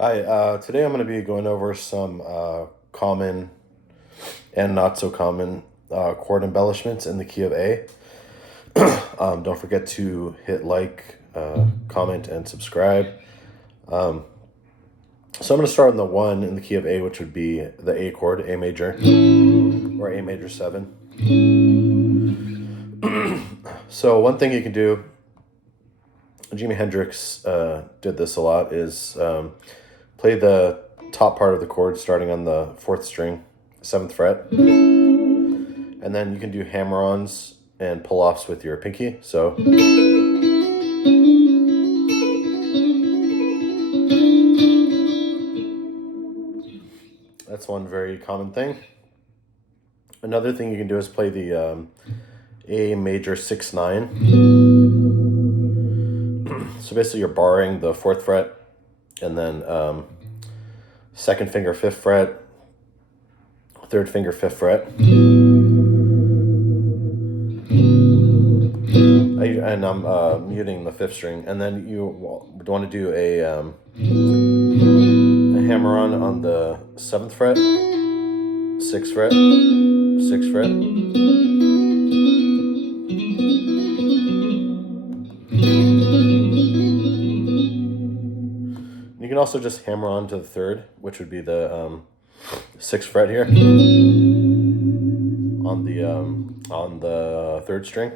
Hi, today I'm going to be going over some common and not so common chord embellishments in the key of A. Don't forget to hit like, comment, and subscribe. So I'm going to start on the one in the key of A, which would be the A chord, A major, or A major 7. So one thing you can do, Jimi Hendrix did this a lot, is play the top part of the chord starting on the 4th string, 7th fret. And then you can do hammer-ons and pull-offs with your pinky. So that's one very common thing. Another thing you can do is play the A major 6-9. So basically you're barring the 4th fret and then 2nd finger 5th fret, 3rd finger 5th fret. And I'm muting the 5th string. And then you want to do a hammer-on the 7th fret, 6th fret, 6th fret. You can also just hammer on to the 3rd, which would be the 6th fret here on the 3rd string.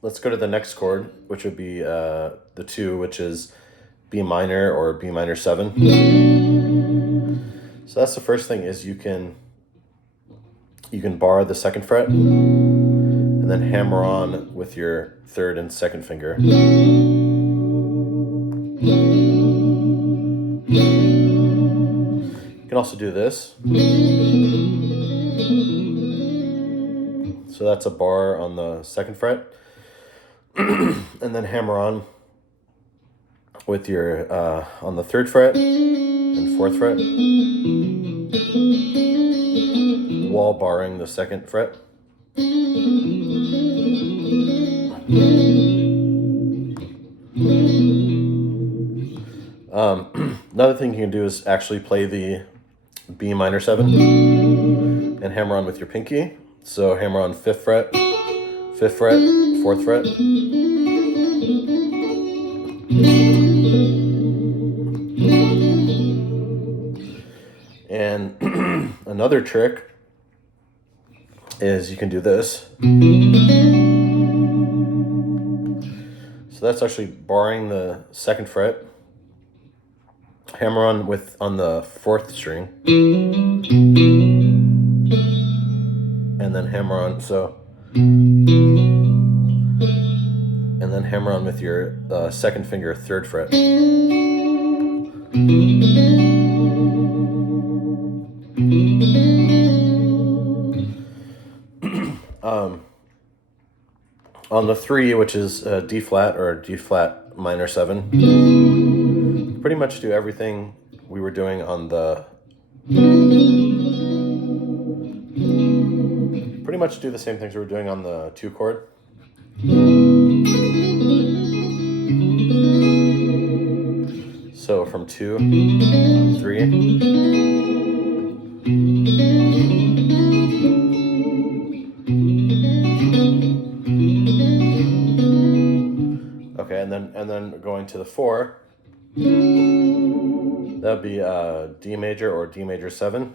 Let's go to the next chord, which would be the 2, which is B minor or B minor 7. So that's the first thing, is you can bar the 2nd fret and then hammer on with your 3rd and 2nd finger. You can also do this. So that's a bar on the 2nd fret. And then hammer on with your on the 3rd fret and 4th fret, while barring the 2nd fret. Another thing you can do is actually play the B minor 7 and hammer on with your pinky. So hammer on 5th fret, 5th fret, 4th fret. And another trick is you can do this. So that's actually barring the 2nd fret, hammer on on the 4th string, and then hammer on, and then hammer on with your 2nd finger 3rd fret. On the 3, which is D flat or D flat minor 7, pretty much do everything we were doing on the. Pretty much do the same things we were doing on the 2 chord. So from 2, 3. Okay, and then going to the 4, that would be D major or D major 7.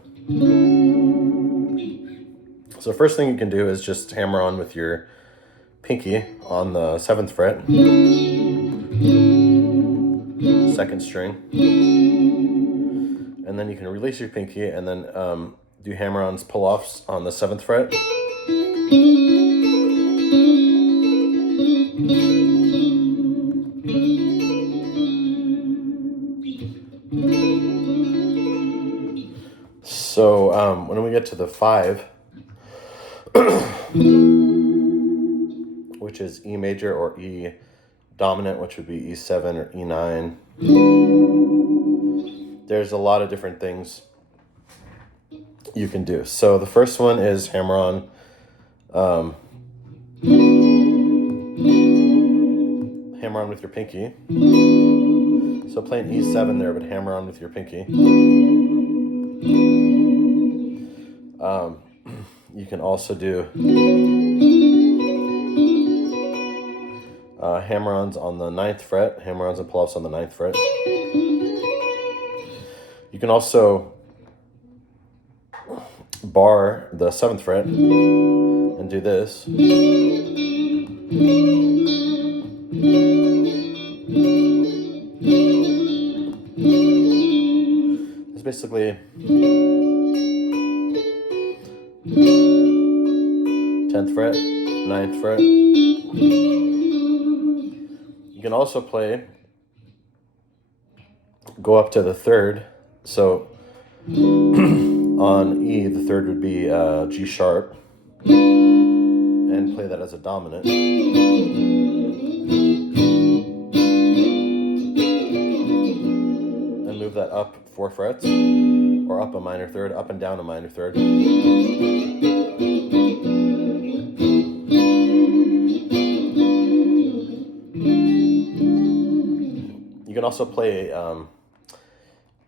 So first thing you can do is just hammer on with your pinky on the 7th fret, 2nd string, and then you can release your pinky and then do hammer-ons, pull-offs on the 7th fret. So when we get to the 5, which is E major or E dominant, which would be E7 or E9, there's a lot of different things you can do. So the first one is hammer on Hammer on with your pinky. So playing E7 there, but hammer on with your pinky. You can also do hammer-ons on the 9th fret, hammer-ons and pull-offs on the 9th fret. You can also bar the 7th fret and do this. It's basically 10th fret, 9th fret. You can also play, go up to the 3rd. So on E, the 3rd would be G sharp, and play that as a dominant. And move that up 4 frets, or up a minor 3rd, up and down a minor 3rd. You can also play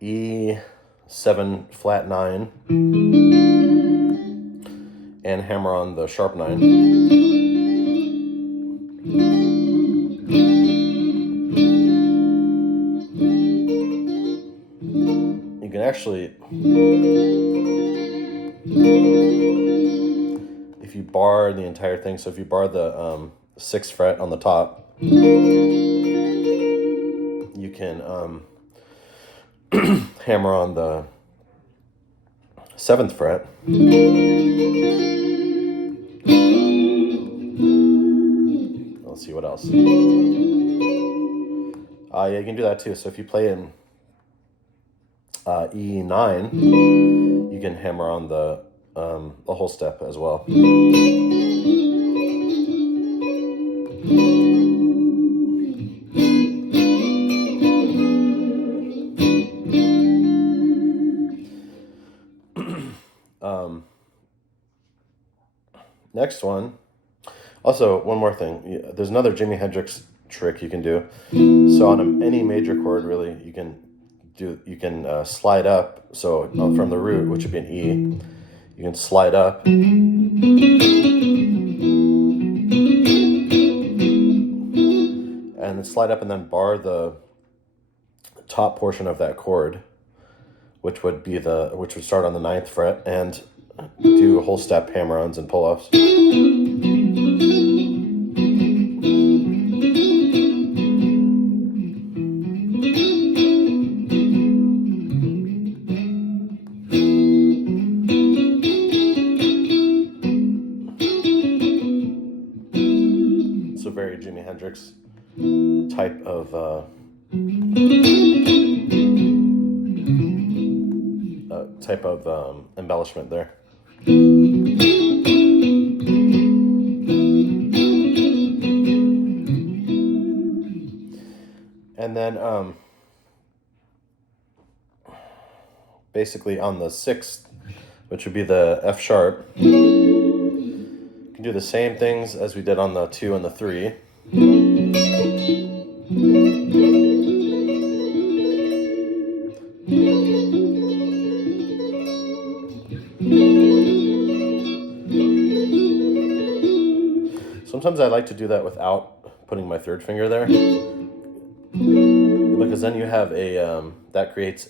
E7 flat 9 and hammer on the sharp 9. You can actually, if you bar the entire thing, so if you bar the 6th fret on the top, you can hammer on the 7th fret. Let's see what else. Yeah, you can do that too. So if you play in E9, you can hammer on the whole step as well. Next one. Also, one more thing. There's another Jimi Hendrix trick you can do. So on any major chord, really, you can slide up. So from the root, which would be an E, you can slide up. And then slide up and then bar the top portion of that chord, which would start on the 9th fret, and do a whole step hammer-ons and pull-offs. It's a very Jimi Hendrix type of embellishment there. And then basically on the 6th, which would be the F sharp, you can do the same things as we did on the 2 and the 3. Sometimes I like to do that without putting my 3rd finger there, because then you have that creates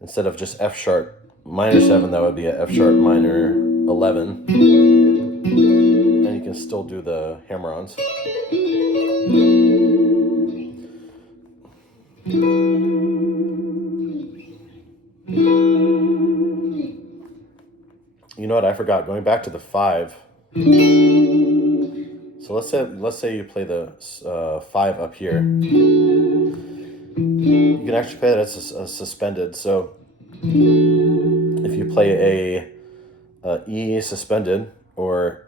instead of just F sharp minor 7, that would be a F sharp minor 11, and you can still do the hammer-ons. You know what, I forgot, going back to the 5. So let's say you play the 5 up here. You can actually play that as a suspended. So if you play a E suspended or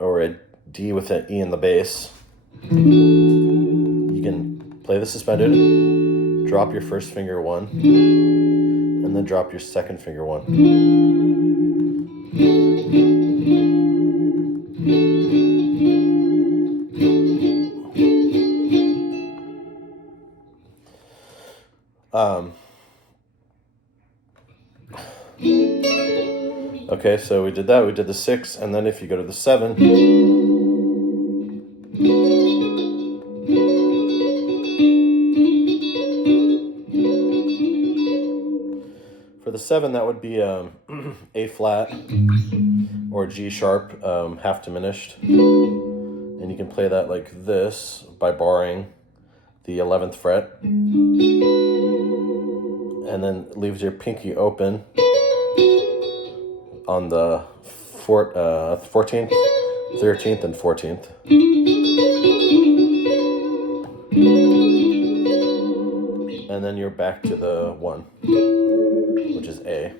a D with an E in the bass, you can play the suspended, drop your 1st finger 1, and then drop your 2nd finger 1. Okay, so we did that. We did the 6, and then if you go to the 7, for the 7, that would be A flat or G sharp, half diminished. And you can play that like this by barring the 11th fret. And then leaves your pinky open on the 14th, 13th, and 14th. And then you're back to the 1, which is A.